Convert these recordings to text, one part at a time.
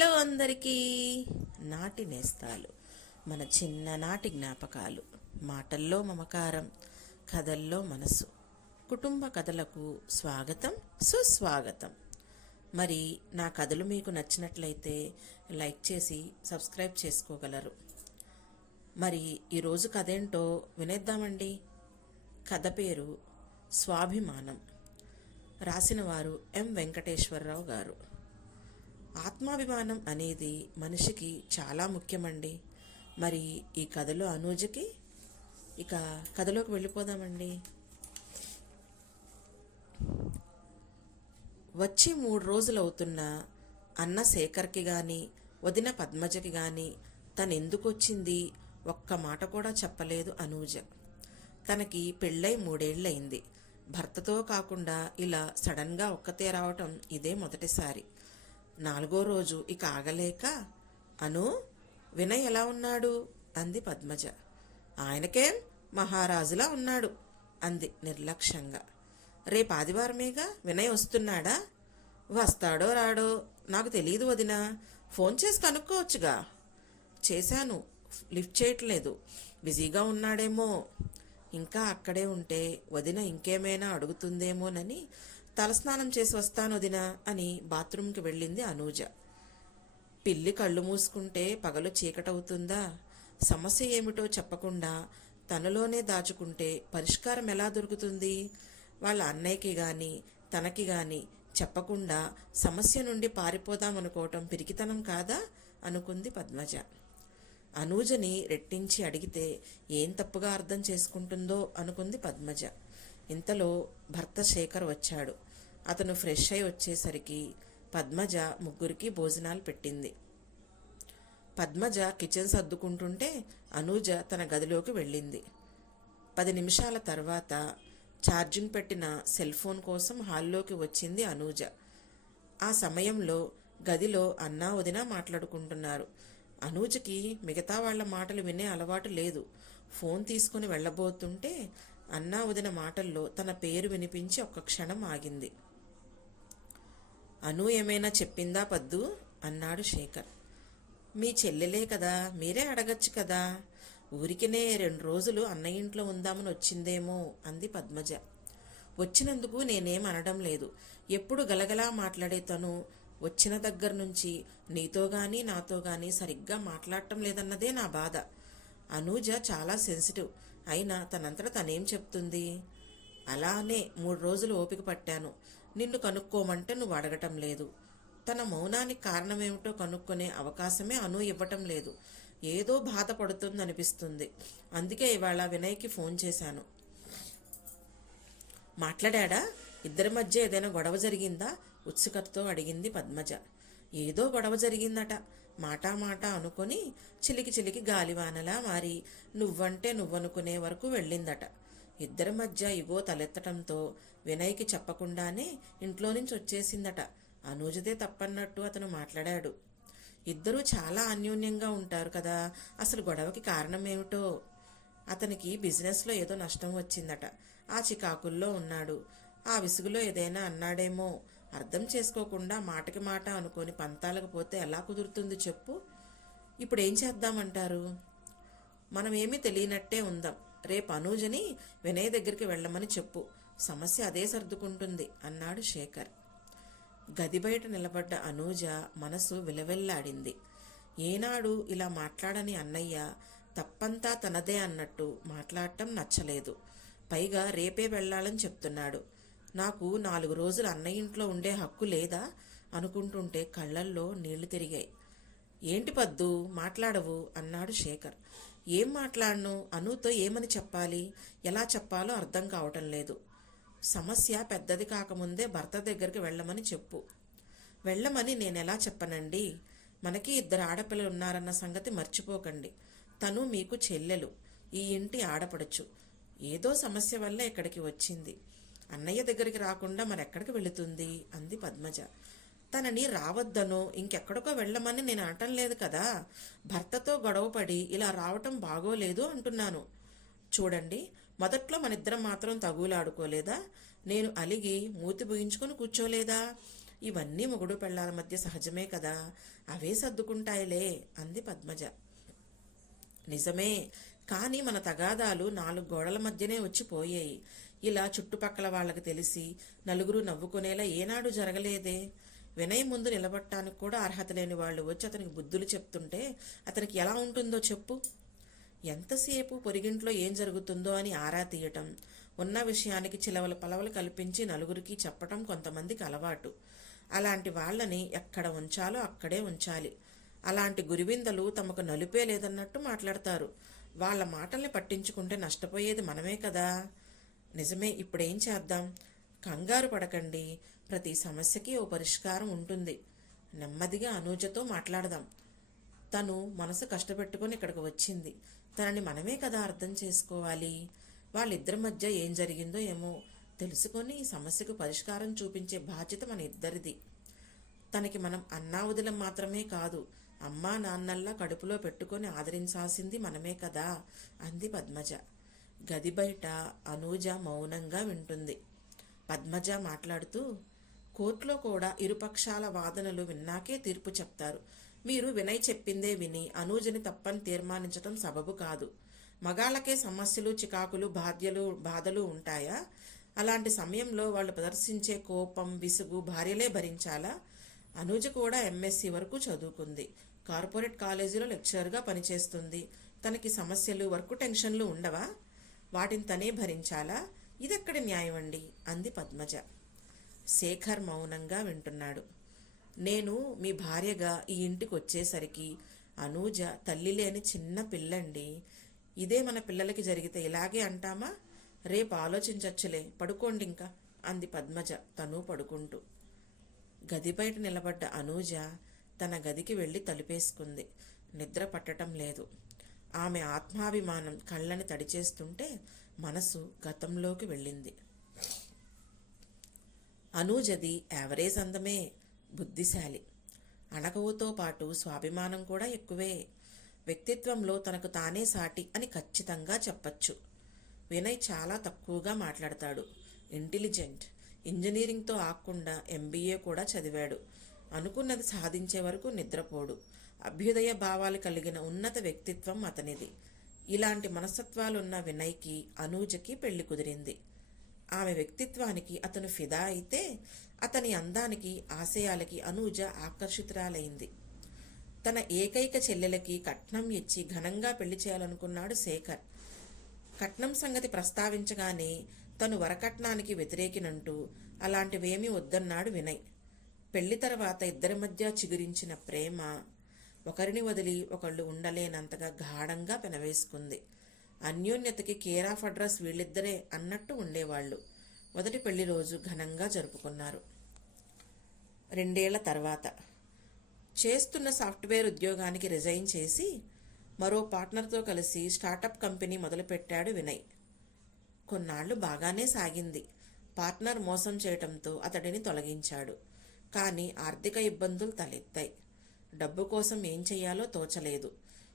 Hello అందరికీ. నాటి నేస్తాలు, మన చిన్ననాటి జ్ఞాపకాలు, మాటల్లో మమకారం, కథల్లో మనసు, కుటుంబ కథలకు స్వాగతం, సుస్వాగతం. మరి నా కథలు మీకు నచ్చినట్లయితే లైక్ చేసి సబ్స్క్రైబ్ చేసుకోగలరు. మరి ఈరోజు కథ ఏంటో వినేద్దామండి. కథ పేరు స్వాభిమానం. రాసిన వారు ఎం వెంకటేశ్వరరావు గారు. ఆత్మాభిమానం అనేది మనిషికి చాలా ముఖ్యమండి. మరి ఈ కథలో అనూజకి, ఇక కథలోకి వెళ్ళిపోదామండి. వచ్చి 3 రోజులవుతున్నా అన్న శేఖర్కి కానీ వదిన పద్మజకి కానీ తను ఎందుకు వచ్చింది ఒక్క మాట కూడా చెప్పలేదు అనూజ. తనకి పెళ్ళై 3 ఏళ్ళయింది. భర్తతో కాకుండా ఇలా సడన్గా ఒక్కతే రావటం ఇదే మొదటిసారి. 4వ రోజు ఇక ఆగలేక, అను, వినయ్ ఎలా ఉన్నాడు అంది పద్మజ. ఆయనకేం మహారాజులా ఉన్నాడు అంది నిర్లక్ష్యంగా. రేపు ఆదివారమేగా, వినయ్ వస్తున్నాడా? వస్తాడో రాడో నాకు తెలియదు వదినా, ఫోన్ చేసి కనుక్కోవచ్చుగా. చేశాను, లిఫ్ట్ చేయట్లేదు, బిజీగా ఉన్నాడేమో. ఇంకా అక్కడే ఉంటే వదిన ఇంకేమైనా అడుగుతుందేమోనని తలస్నానం చేసి వస్తాను వదినా అని బాత్రూంకి వెళ్ళింది అనూజ. పిల్లి కళ్ళు మూసుకుంటే పగలు చీకటవుతుందా? సమస్య ఏమిటో చెప్పకుండా తనలోనే దాచుకుంటే పరిష్కారం ఎలా దొరుకుతుంది? వాళ్ళ అన్నయ్యకి కానీ తనకి కానీ చెప్పకుండా సమస్య నుండి పారిపోదామనుకోవటం పిరికితనం కాదా అనుకుంది పద్మజ. అనూజని రెట్టించి అడిగితే ఏం తప్పుగా అర్థం చేసుకుంటుందో అనుకుంది పద్మజ. ఇంతలో భర్త శేఖర్ వచ్చాడు. అతను ఫ్రెష్ అయి వచ్చేసరికి పద్మజ ముగ్గురికి భోజనాలు పెట్టింది. పద్మజ కిచెన్ సర్దుకుంటుంటే అనూజ తన గదిలోకి వెళ్ళింది. 10 నిమిషాల తర్వాత ఛార్జింగ్ పెట్టిన సెల్ ఫోన్ కోసం హాల్లోకి వచ్చింది అనూజ. ఆ సమయంలో గదిలో అన్నా వదిన మాట్లాడుకుంటున్నారు. అనూజకి మిగతా వాళ్ల మాటలు వినే అలవాటు లేదు. ఫోన్ తీసుకుని వెళ్ళబోతుంటే అన్నా వదిన మాటల్లో తన పేరు వినిపించి ఒక్క క్షణం ఆగింది. అను ఏమైనా చెప్పిందా పద్దు అన్నాడు శేఖర్. మీ చెల్లెలే కదా, మీరే అడగచ్చు కదా. ఊరికినే 2 రోజులు అన్నయ్య ఇంట్లో ఉందామని వచ్చిందేమో అంది పద్మజ. వచ్చినందుకు నేనేం అనడం లేదు. ఎప్పుడు గలగలా మాట్లాడే తను వచ్చిన దగ్గర నుంచి నీతో గాని నాతో గాని సరిగ్గా మాట్లాడటం లేదన్నదే నా బాధ. అనూజ చాలా సెన్సిటివ్. అయినా తనంతట తనేం చెప్తుంది? అలానే 3 రోజులు ఓపిక పట్టాను. నిన్ను కనుక్కోమంటే నువ్వు అడగటం లేదు. తన మౌనానికి కారణమేమిటో కనుక్కునే అవకాశమే అను ఇవ్వటం లేదు. ఏదో బాధపడుతుందనిపిస్తుంది. అందుకే ఇవాళ వినయ్కి ఫోన్ చేశాను. మాట్లాడా? ఇద్దరి మధ్య ఏదైనా గొడవ జరిగిందా? ఉత్సుకతతో అడిగింది పద్మజ. ఏదో గొడవ జరిగిందట. మాట అనుకొని చిలికి గాలివానలా మారి నువ్వంటే నువ్వనుకునే వరకు వెళ్ళిందట. ఇద్దరి మధ్య ఇగో తలెత్తటంతో వినయ్కి చెప్పకుండానే ఇంట్లో నుంచి వచ్చేసిందట. అనూజదే తప్పన్నట్టు అతను మాట్లాడాడు. ఇద్దరూ చాలా అన్యోన్యంగా ఉంటారు కదా, అసలు గొడవకి కారణమేమిటో? అతనికి బిజినెస్లో ఏదో నష్టం వచ్చిందట. ఆ చికాకుల్లో ఉన్నాడు. ఆ విసుగులో ఏదైనా అన్నాడేమో. అర్థం చేసుకోకుండా మాటకి మాట అనుకొని పంతాలకు పోతే ఎలా కుదురుతుంది చెప్పు? ఇప్పుడు ఏం చేద్దామంటారు? మనం ఏమీ తెలియనట్టే ఉందాం. రేపు అనూజని వినయ్ దగ్గరికి వెళ్ళమని చెప్పు, సమస్య అదే సర్దుకుంటుంది అన్నాడు శేఖర్. గది బయట నిలబడ్డ అనూజ మనసు విలవెల్లాడింది. ఏనాడు ఇలా మాట్లాడని అన్నయ్య తప్పంతా తనదే అన్నట్టు మాట్లాడటం నచ్చలేదు. పైగా రేపే వెళ్ళాలని చెప్తున్నాడు. నాకు 4 రోజులు అన్నయ్య ఇంట్లో ఉండే హక్కు లేదా అనుకుంటుంటే కళ్ళల్లో నీళ్లు తిరిగాయి. ఏంటి పద్దు మాట్లాడవు అన్నాడు శేఖర్. ఏం మాట్లాడను? అనుతో ఏమని చెప్పాలి, ఎలా చెప్పాలో అర్థం కావటం లేదు. సమస్య పెద్దది కాకముందే భర్త దగ్గరికి వెళ్ళమని చెప్పు. వెళ్ళమని నేనెలా చెప్పనండి? మనకి 2 ఆడపిల్లలు ఉన్నారన్న సంగతి మర్చిపోకండి. తను మీకు చెల్లెలు, ఈ ఇంటి ఆడపడచ్చు. ఏదో సమస్య వల్ల ఇక్కడికి వచ్చింది. అన్నయ్య దగ్గరికి రాకుండా మరెక్కడికి వెళుతుంది అంది పద్మజ. తనని రావద్దనో ఇంకెక్కడికో వెళ్ళమని నేను అనటం లేదు కదా. భర్తతో గొడవపడి ఇలా రావటం బాగోలేదు అంటున్నాను. చూడండి, మొదట్లో మనిద్దరం మాత్రం తగులాడుకోలేదా? నేను అలిగి మూతి బుయించుకొని కూర్చోలేదా? ఇవన్నీ మొగుడు పెళ్ళాల మధ్య సహజమే కదా, అవే సర్దుకుంటాయిలే అంది పద్మజ. నిజమే, కానీ మన తగాదాలు 4 గోడల మధ్యనే వచ్చి పోయాయి. ఇలా చుట్టుపక్కల వాళ్ళకి తెలిసి నలుగురు నవ్వుకునేలా ఏనాడు జరగలేదే. వినయ్ ముందు నిలబడటానికి కూడా అర్హత లేని వాళ్ళు వచ్చి అతనికి బుద్ధులు చెప్తుంటే అతనికి ఎలా ఉంటుందో చెప్పు. ఎంతసేపు పొరిగింట్లో ఏం జరుగుతుందో అని ఆరా తీయటం, ఉన్న విషయానికి చిలవల పలవలు కల్పించి నలుగురికి చెప్పటం కొంతమందికి అలవాటు. అలాంటి వాళ్ళని ఎక్కడ ఉంచాలో అక్కడే ఉంచాలి. అలాంటి గురివిందలు తమకు నలుపే లేదన్నట్టు మాట్లాడతారు. వాళ్ళ మాటల్ని పట్టించుకుంటే నష్టపోయేది మనమే కదా. నిజమే, ఇప్పుడేం చేద్దాం? కంగారు పడకండి, ప్రతి సమస్యకి ఓ పరిష్కారం ఉంటుంది. నెమ్మదిగా అనూజతో మాట్లాడదాం. తను మనసు కష్టపెట్టుకుని ఇక్కడికి వచ్చింది. తనని మనమే కదా అర్థం చేసుకోవాలి. వాళ్ళిద్దరి మధ్య ఏం జరిగిందో ఏమో తెలుసుకొని ఈ సమస్యకు పరిష్కారం చూపించే బాధ్యత మన ఇద్దరిది. తనకి మనం అన్నా వదిలం మాత్రమే కాదు, అమ్మా నాన్నల్లా కడుపులో పెట్టుకొని ఆదరించాల్సింది మనమే కదా అంది పద్మజ. గది బయట అనూజ మౌనంగా వింటుంది. పద్మజ మాట్లాడుతూ, కోర్టులో కూడా ఇరుపక్షాల వాదనలు విన్నాకే తీర్పు చెప్తారు. మీరు వినయ్ చెప్పిందే విని అనూజని తప్పని తీర్మానించటం సబబు కాదు. మగాళ్ళకే సమస్యలు, చికాకులు, బాధలు ఉంటాయా? అలాంటి సమయంలో వాళ్ళు ప్రదర్శించే కోపం, విసుగు భార్యలే భరించాలా? అనూజ కూడా ఎంఎస్సి వరకు చదువుకుంది. కార్పొరేట్ కాలేజీలో లెక్చరర్గా పనిచేస్తుంది. తనకి సమస్యలు, వర్క్ టెన్షన్లు ఉండవా? వాటిని తనే భరించాలా? ఇదెక్కడి న్యాయం అండి అంది పద్మజ. శేఖర్ మౌనంగా వింటున్నాడు. నేను మీ భార్యగా ఈ ఇంటికి వచ్చేసరికి అనూజ తల్లి లేని చిన్న పిల్లండి. ఇదే మన పిల్లలకి జరిగితే ఇలాగే అంటామా? రేపు ఆలోచించచ్చులే, పడుకోండి ఇంకా అంది పద్మజ తను పడుకుంటూ. గది బయట నిలబడ్డ అనూజ తన గదికి వెళ్ళి తలుపేసుకుంది. నిద్ర పట్టడం లేదు. ఆమె ఆత్మాభిమానం కళ్ళని తడిచేస్తుంటే మనసు గతంలోకి వెళ్ళింది. అనూజది యావరేజ్ అందమే, బుద్ధిశాలి. అణకువతో పాటు స్వాభిమానం కూడా ఎక్కువే. వ్యక్తిత్వంలో తనకు తానే సాటి అని ఖచ్చితంగా చెప్పచ్చు. వినయ్ చాలా తక్కువగా మాట్లాడతాడు. ఇంటెలిజెంట్. ఇంజనీరింగ్తో ఆగకుండా ఎంబీఏ కూడా చదివాడు. అనుకున్నది సాధించే వరకు నిద్రపోడు. అభ్యుదయ భావాలు కలిగిన ఉన్నత వ్యక్తిత్వం అతనిది. ఇలాంటి మనస్తత్వాలున్న వినయ్కి అనూజకి పెళ్లి కుదిరింది. ఆమె వ్యక్తిత్వానికి అతను ఫిదా అయితే అతని అందానికి, ఆశయాలకి అనూజ ఆకర్షితురాలైంది. తన ఏకైక చెల్లెలకి కట్నం ఇచ్చి ఘనంగా పెళ్లి చేయాలనుకున్నాడు శేఖర్. కట్నం సంగతి ప్రస్తావించగానే తను వరకట్నానికి వ్యతిరేకినంటూ అలాంటివేమీ వద్దన్నాడు వినయ్. పెళ్లి తర్వాత ఇద్దరి మధ్య చిగురించిన ప్రేమ ఒకరిని వదిలి ఒకళ్ళు ఉండలేనంతగా గాఢంగా పెనవేసుకుంది. అన్యోన్యతకి కేర్ ఆఫ్ అడ్రస్ వీళ్ళిద్దరే అన్నట్టు ఉండేవాళ్ళు. మొదటి పెళ్లి రోజు ఘనంగా జరుపుకున్నారు. 2 ఏళ్ల తర్వాత చేస్తున్న సాఫ్ట్వేర్ ఉద్యోగానికి రిజైన్ చేసి మరో పార్ట్నర్తో కలిసి స్టార్టప్ కంపెనీ మొదలుపెట్టాడు వినయ్. కొన్నాళ్లు బాగానే సాగింది. పార్ట్నర్ మోసం చేయటంతో అతడిని తొలగించాడు. కానీ ఆర్థిక ఇబ్బందులు తలెత్తాయి. డబ్బు కోసం ఏం చెయ్యాలో తోచలేదు.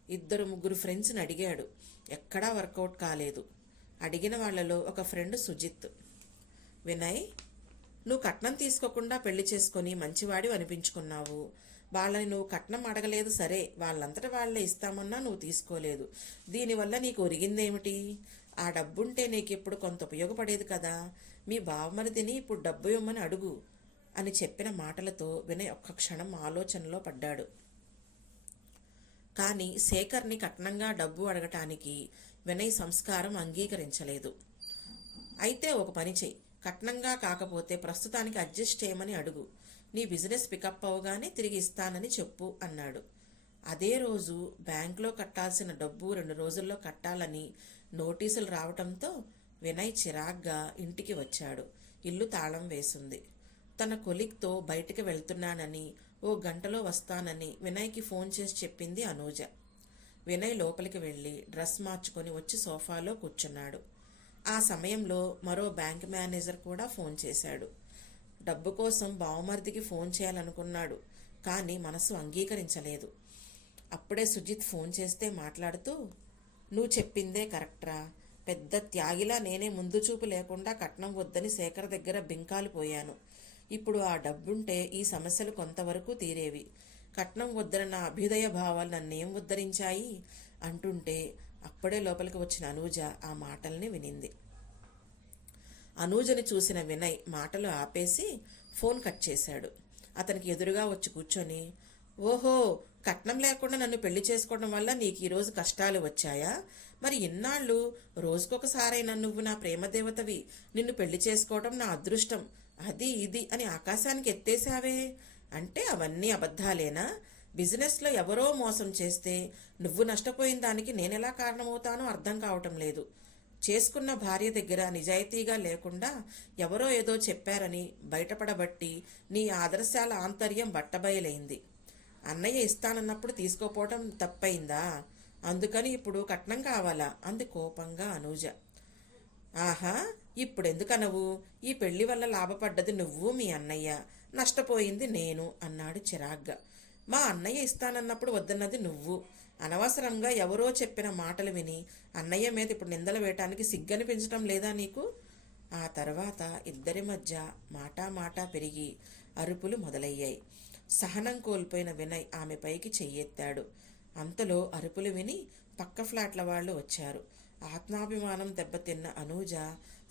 2-3 ఫ్రెండ్స్ని అడిగాడు. ఎక్కడా వర్కౌట్ కాలేదు. అడిగిన వాళ్లలో ఒక ఫ్రెండ్ సుజిత్. వినయ్, నువ్వు కట్నం తీసుకోకుండా పెళ్లి చేసుకొని మంచివాడి అనిపించుకున్నావు. వాళ్ళని నువ్వు కట్నం అడగలేదు సరే, వాళ్ళంతట వాళ్లే ఇస్తామన్నా నువ్వు తీసుకోలేదు. దీనివల్ల నీకు ఒరిగిందేమిటి? ఆ డబ్బుంటే నీకు ఇప్పుడు కొంత ఉపయోగపడేది కదా. మీ బావమరిదిని ఇప్పుడు డబ్బు ఇవ్వమని అడుగు అని చెప్పిన మాటలతో వినయ్ ఒక్క క్షణం ఆలోచనలో పడ్డాడు. కానీ శేఖర్ని కట్నంగా డబ్బు అడగటానికి వినయ్ సంస్కారం అంగీకరించలేదు. అయితే ఒక పని చెయ్యి, కట్నంగా కాకపోతే ప్రస్తుతానికి అడ్జస్ట్ చేయమని అడుగు. నీ బిజినెస్ పికప్ అవగానే తిరిగి ఇస్తానని చెప్పు అన్నాడు. అదే రోజు బ్యాంకులో కట్టాల్సిన డబ్బు 2 రోజుల్లో కట్టాలని నోటీసులు రావటంతో వినయ్ చిరాగ్గా ఇంటికి వచ్చాడు. ఇల్లు తాళం వేసింది. తన కొలీగ్తో బయటికి వెళ్తున్నానని, 1 గంటలో వస్తానని వినయ్కి ఫోన్ చేసి చెప్పింది అనూజ. వినయ్ లోపలికి వెళ్ళి డ్రెస్ మార్చుకొని వచ్చి సోఫాలో కూర్చున్నాడు. ఆ సమయంలో మరో బ్యాంక్ మేనేజర్ కూడా ఫోన్ చేశాడు. డబ్బు కోసం బావమరిదికి ఫోన్ చేయాలనుకున్నాడు, కానీ మనసు అంగీకరించలేదు. అప్పుడే సుజిత్ ఫోన్ చేస్తే మాట్లాడుతూ, నువ్వు చెప్పిందే కరెక్ట్రా. పెద్ద త్యాగిలా నేనే ముందు చూపు లేకుండా కట్నం వద్దని శేఖర్ దగ్గర బింకాలు పోయాను. ఇప్పుడు ఆ డబ్బుంటే ఈ సమస్యలు కొంతవరకు తీరేవి. కట్నం వద్దన్న నా అభ్యుదయ భావాలు నన్నేం ఉద్ధరించాయి అంటుంటే అప్పుడే లోపలికి వచ్చిన అనూజ ఆ మాటల్ని వినింది. అనూజని చూసిన వినయ్ మాటలు ఆపేసి ఫోన్ కట్ చేశాడు. అతనికి ఎదురుగా వచ్చి కూర్చొని, ఓహో, కట్నం లేకుండా నన్ను పెళ్లి చేసుకోవడం వల్ల నీకు ఈరోజు కష్టాలు వచ్చాయా? మరి ఇన్నాళ్ళు రోజుకొకసారైనా నువ్వు నా ప్రేమదేవతవి, నిన్ను పెళ్లి చేసుకోవడం నా అదృష్టం, అది ఇది అని ఆకాశానికి ఎత్తేసావే అంటే అవన్నీ అబద్ధాలేనా? బిజినెస్లో ఎవరో మోసం చేస్తే నువ్వు నష్టపోయిన దానికి నేనెలా కారణమవుతానో అర్థం కావటం లేదు. చేసుకున్న భార్య దగ్గర నిజాయితీగా లేకుండా ఎవరో ఏదో చెప్పారని బయటపడబట్టి నీ ఆదర్శాల ఆంతర్యం బట్టబయలైంది. అన్నయ్య ఇస్తానన్నప్పుడు తీసుకోపోవటం తప్పైందా? అందుకని ఇప్పుడు కట్నం కావాలా అంది కోపంగా అనూజ. ఆహా, ఇప్పుడెందుకనవు? ఈ పెళ్లి వల్ల లాభపడ్డది నువ్వు మీ అన్నయ్య, నష్టపోయింది నేను అన్నాడు చిరాగ్గా. మా అన్నయ్య ఇస్తానన్నప్పుడు వద్దన్నది నువ్వు. అనవసరంగా ఎవరో చెప్పిన మాటలు విని అన్నయ్య మీద ఇప్పుడు నిందలు వేయటానికి సిగ్గనిపించటం లేదా నీకు? ఆ తర్వాత ఇద్దరి మధ్య మాటా పెరిగి అరుపులు మొదలయ్యాయి. సహనం కోల్పోయిన వినయ్ ఆమె పైకి చెయ్యెత్తాడు. అంతలో అరుపులు విని పక్క ఫ్లాట్ల వాళ్ళు వచ్చారు. ఆత్మాభిమానం దెబ్బతిన్న అనూజ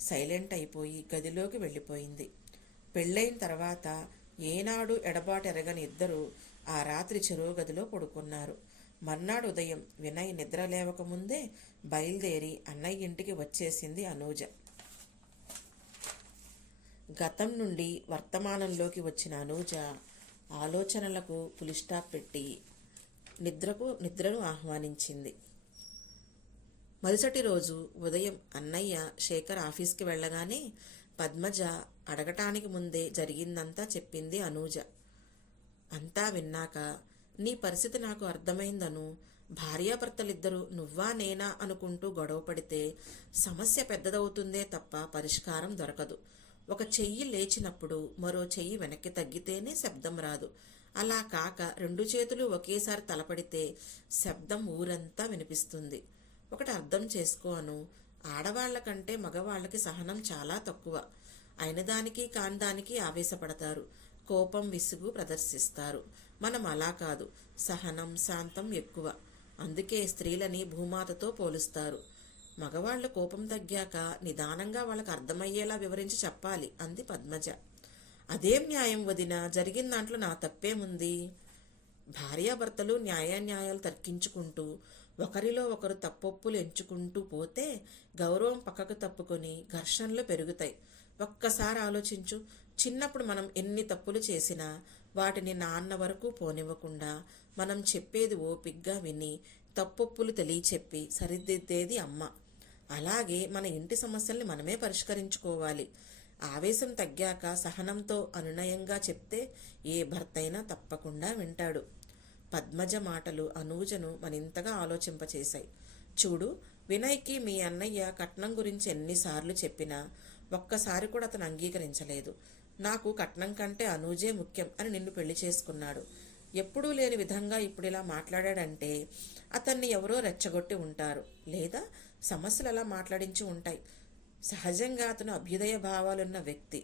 సైలెంట్ అయిపోయి గదిలోకి వెళ్ళిపోయింది. పెళ్ళైన తర్వాత ఏనాడు ఎడబాటెరగని ఇద్దరు ఆ రాత్రి చెరువు గదిలో పడుకున్నారు. మర్నాడు ఉదయం వినయ్ నిద్ర లేవకముందే బయలుదేరి అన్నయ్య ఇంటికి వచ్చేసింది అనూజ. గతం నుండి వర్తమానంలోకి వచ్చిన అనూజ ఆలోచనలకు పులిస్టాప్ పెట్టి నిద్రను ఆహ్వానించింది. మరుసటి రోజు ఉదయం అన్నయ్య శేఖర్ ఆఫీస్కి వెళ్ళగానే పద్మజ అడగటానికి ముందే జరిగిందంతా చెప్పింది అనూజ. అంతా విన్నాక, నీ పరిస్థితి నాకు అర్థమైందను. భార్యాభర్తలిద్దరూ నువ్వా నేనా అనుకుంటూ గొడవ పడితే సమస్య పెద్దదవుతుందే తప్ప పరిష్కారం దొరకదు. ఒక చెయ్యి లేచినప్పుడు మరో చెయ్యి వెనక్కి తగ్గితేనే శబ్దం రాదు. అలా కాక రెండు చేతులు ఒకేసారి తలపడితే శబ్దం ఊరంతా వినిపిస్తుంది. ఒకటి అర్థం చేసుకోను, ఆడవాళ్ల కంటే మగవాళ్ళకి సహనం చాలా తక్కువ. అయిన దానికి కాని దానికి ఆవేశపడతారు, కోపం విసుగు ప్రదర్శిస్తారు. మనం అలా కాదు, సహనం శాంతం ఎక్కువ. అందుకే స్త్రీలని భూమాతతో పోలుస్తారు. మగవాళ్ల కోపం తగ్గాక నిదానంగా వాళ్ళకి అర్థమయ్యేలా వివరించి చెప్పాలి అంది పద్మజ. అదేం న్యాయం వదిన, జరిగిన దాంట్లో నా తప్పేముంది? భార్యాభర్తలు న్యాయాలు తర్కించుకుంటూ ఒకరిలో ఒకరు తప్పొప్పులు ఎంచుకుంటూ పోతే గౌరవం పక్కకు తప్పుకొని ఘర్షణలు పెరుగుతాయి. ఒక్కసారి ఆలోచించు, చిన్నప్పుడు మనం ఎన్ని తప్పులు చేసినా వాటిని నాన్న వరకు పోనివ్వకుండా మనం చెప్పేది ఓపిగ్గా విని తప్పొప్పులు తెలియచెప్పి సరిదిద్దేది అమ్మ. అలాగే మన ఇంటి సమస్యల్ని మనమే పరిష్కరించుకోవాలి. ఆవేశం తగ్గాక సహనంతో అనునయంగా చెప్తే ఏ భర్తైనా తప్పకుండా వింటాడు. పద్మజ మాటలు అనూజను మరింతగా ఆలోచింపచేశాయి. చూడు, వినయ్కి మీ అన్నయ్య కట్నం గురించి ఎన్నిసార్లు చెప్పినా ఒక్కసారి కూడా అతను అంగీకరించలేదు. నాకు కట్నం కంటే అనూజే ముఖ్యం అని నిన్ను పెళ్లి చేసుకున్నాడు. ఎప్పుడూ లేని విధంగా ఇప్పుడు ఇలా మాట్లాడాడంటే అతన్ని ఎవరో రెచ్చగొట్టి ఉంటారు, లేదా సమస్యలు అలా మాట్లాడించి ఉంటాయి. సహజంగా అతను అభ్యుదయ భావాలున్న వ్యక్తి.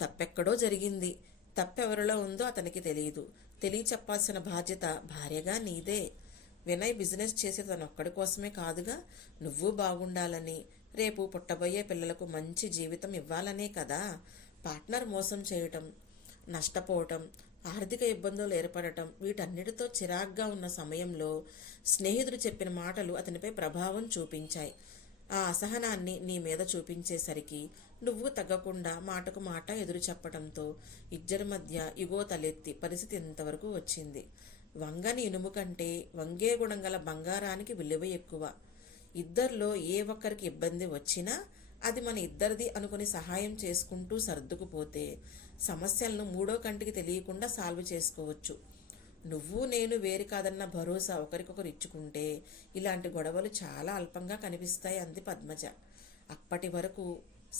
తప్పెక్కడో జరిగింది, తప్పెవరిలో ఉందో అతనికి తెలియదు. తెలియచెప్పాల్సిన బాధ్యత భార్యగా నీదే. వినయ్ బిజినెస్ చేసే తనొక్కడి కోసమే కాదుగా, నువ్వు బాగుండాలని, రేపు పుట్టబోయే పిల్లలకు మంచి జీవితం ఇవ్వాలనే కదా. పార్ట్నర్ మోసం చేయటం, నష్టపోవటం, ఆర్థిక ఇబ్బందులు ఏర్పడటం, వీటన్నిటితో చిరాగ్గా ఉన్న సమయంలో స్నేహితుడు చెప్పిన మాటలు అతనిపై ప్రభావం చూపించాయి. ఆ అసహనాన్ని నీ మీద చూపించేసరికి నువ్వు తగ్గకుండా మాటకు మాట ఎదురు చెప్పడంతో ఇద్దరి మధ్య ఇగో తలెత్తి పరిస్థితి ఇంతవరకు వచ్చింది. వంగని ఇనుము కంటే వంగే గుణం గల బంగారానికి విలువ ఎక్కువ. ఇద్దరిలో ఏ ఒక్కరికి ఇబ్బంది వచ్చినా అది మన ఇద్దరిది అనుకుని సహాయం చేసుకుంటూ సర్దుకుపోతే సమస్యలను మూడో కంటికి తెలియకుండా సాల్వ్ చేసుకోవచ్చు. నువ్వు నేను వేరు కాదన్న భరోసా ఒకరికొకరు ఇచ్చుకుంటే ఇలాంటి గొడవలు చాలా అల్పంగా కనిపిస్తాయి అంది పద్మజ. అప్పటి వరకు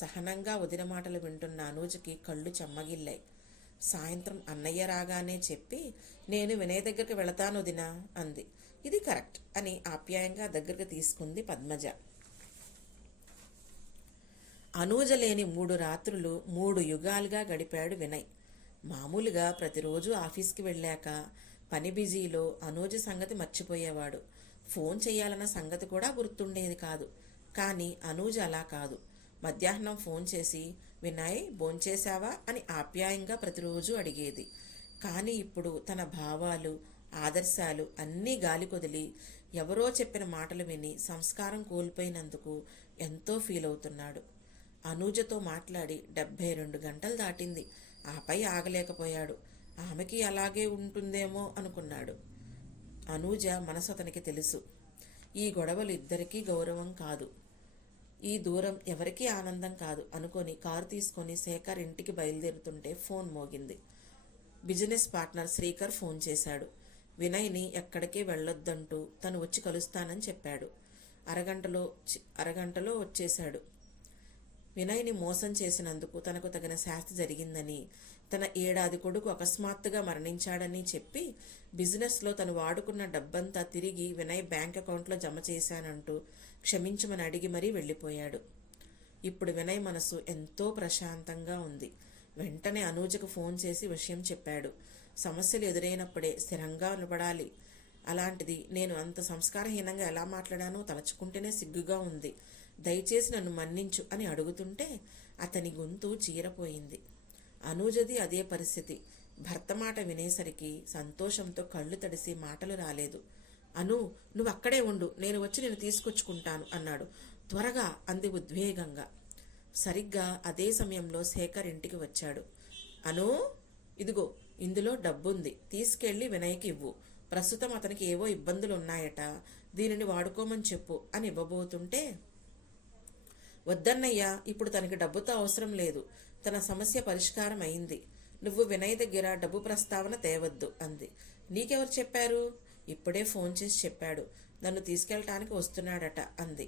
సహనంగా వదిన మాటలు వింటున్న అనూజకి కళ్ళు చెమ్మగిల్లాయి. సాయంత్రం అన్నయ్య రాగానే చెప్పి, నేను వినయ్ దగ్గరికి వెళతాను వదినా అంది. ఇది కరెక్ట్ అని ఆప్యాయంగా దగ్గరికి తీసుకుంది పద్మజ. అనూజ లేని 3 రాత్రులు 3 యుగాలుగా గడిపాడు వినయ్. మామూలుగా ప్రతిరోజు ఆఫీస్కి వెళ్ళాక పని బిజీలో అనూజ సంగతి మర్చిపోయేవాడు. ఫోన్ చెయ్యాలన్న సంగతి కూడా గుర్తుండేది కాదు. కానీ అనూజ అలా కాదు. మధ్యాహ్నం ఫోన్ చేసి వినయ్ భోంచేశావా అని ఆప్యాయంగా ప్రతిరోజు అడిగేది. కానీ ఇప్పుడు తన భావాలు ఆదర్శాలు అన్నీ గాలి కొదిలి ఎవరో చెప్పిన మాటలు విని సంస్కారం కోల్పోయినందుకు ఎంతో ఫీల్ అవుతున్నాడు. అనూజతో మాట్లాడి 72 గంటలు దాటింది. ఆపై ఆగలేకపోయాడు. ఆమెకి అలాగే ఉంటుందేమో అనుకున్నాడు. అనూజ మనసు అతనికి తెలుసు. ఈ గొడవలు ఇద్దరికీ గౌరవం కాదు, ఈ దూరం ఎవరికీ ఆనందం కాదు అనుకొని కారు తీసుకొని శేఖర్ ఇంటికి బయలుదేరుతుంటే ఫోన్ మోగింది. బిజినెస్ పార్ట్నర్ శ్రీకర్ ఫోన్ చేశాడు. వినయ్ని ఎక్కడికి వెళ్ళొద్దంటూ తను వచ్చి కలుస్తానని చెప్పాడు. అరగంటలో వచ్చేశాడు. వినయ్ని మోసం చేసినందుకు తనకు తగిన శాస్తి జరిగిందని, తన 7 ఏడాది కొడుకు అకస్మాత్తుగా మరణించాడని చెప్పి బిజినెస్లో తను వాడుకున్న డబ్బంతా తిరిగి వినయ్ బ్యాంక్ అకౌంట్లో జమ చేశానంటూ క్షమించమని అడిగి మరీ వెళ్ళిపోయాడు. ఇప్పుడు వినయ్ మనసు ఎంతో ప్రశాంతంగా ఉంది. వెంటనే అనూజకు ఫోన్ చేసి విషయం చెప్పాడు. సమస్యలు ఎదురైనప్పుడే స్థిరంగా నిలబడాలి. అలాంటిది నేను అంత సంస్కారహీనంగా ఎలా మాట్లాడానో తలచుకుంటేనే సిగ్గుగా ఉంది. దయచేసి నన్ను మన్నించు అని అడుగుతుంటే అతని గొంతు చీరపోయింది. అనూజది అదే పరిస్థితి. భర్త మాట వినేసరికి సంతోషంతో కళ్ళు తడిసి మాటలు రాలేదు. అను, నువ్వు అక్కడే ఉండు, నేను వచ్చి నేను తీసుకొచ్చుకుంటాను అన్నాడు. త్వరగా అంది ఉద్వేగంగా. సరిగ్గా అదే సమయంలో శేఖర్ ఇంటికి వచ్చాడు. అను, ఇదిగో ఇందులో డబ్బుంది, తీసుకెళ్లి వినయ్కి ఇవ్వు. ప్రస్తుతం అతనికి ఏవో ఇబ్బందులు ఉన్నాయట, దీనిని వాడుకోమని చెప్పు అని ఇవ్వబోతుంటే, వద్దన్నయ్యా, ఇప్పుడు తనకి డబ్బుతో అవసరం లేదు, తన సమస్య పరిష్కారం అయింది. నువ్వు వినయ్ దగ్గర డబ్బు ప్రస్తావన తేవద్దు అంది. నీకెవరు చెప్పారు? ఇప్పుడే ఫోన్ చేసి చెప్పాడు, నన్ను తీసుకెళ్ళటానికి వస్తున్నాడట అంది.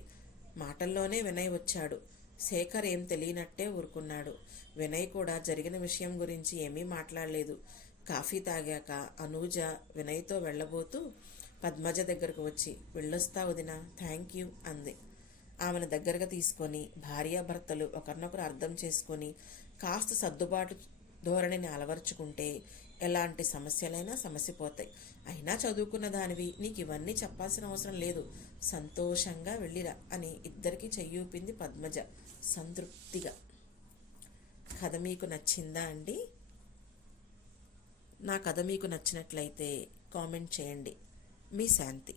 మాటల్లోనే వినయ్ వచ్చాడు. శేఖర్ ఏం తెలియనట్టే ఊరుకున్నాడు. వినయ్ కూడా జరిగిన విషయం గురించి ఏమీ మాట్లాడలేదు. కాఫీ తాగాక అనూజ వినయ్తో వెళ్ళబోతూ పద్మజ దగ్గరకు వచ్చి, వెళ్ళొస్తా వదినా, థ్యాంక్ యూ అంది. ఆమెను దగ్గరగా తీసుకొని భార్యాభర్తలు ఒకరినొకరు అర్థం చేసుకొని కాస్త సర్దుబాటు ధోరణిని అలవర్చుకుంటే ఎలాంటి సమస్యలైనా సమసిపోతాయి. అయినా చదువుకున్న దానివి, నీకు ఇవన్నీ చెప్పాల్సిన అవసరం లేదు, సంతోషంగా వెళ్ళిరా అని ఇద్దరికీ చెయ్యూపింది పద్మజ సంతృప్తిగా. కథ మీకు నచ్చిందా అండి? నా కథ మీకు నచ్చినట్లయితే కామెంట్ చేయండి. మీ శాంతి.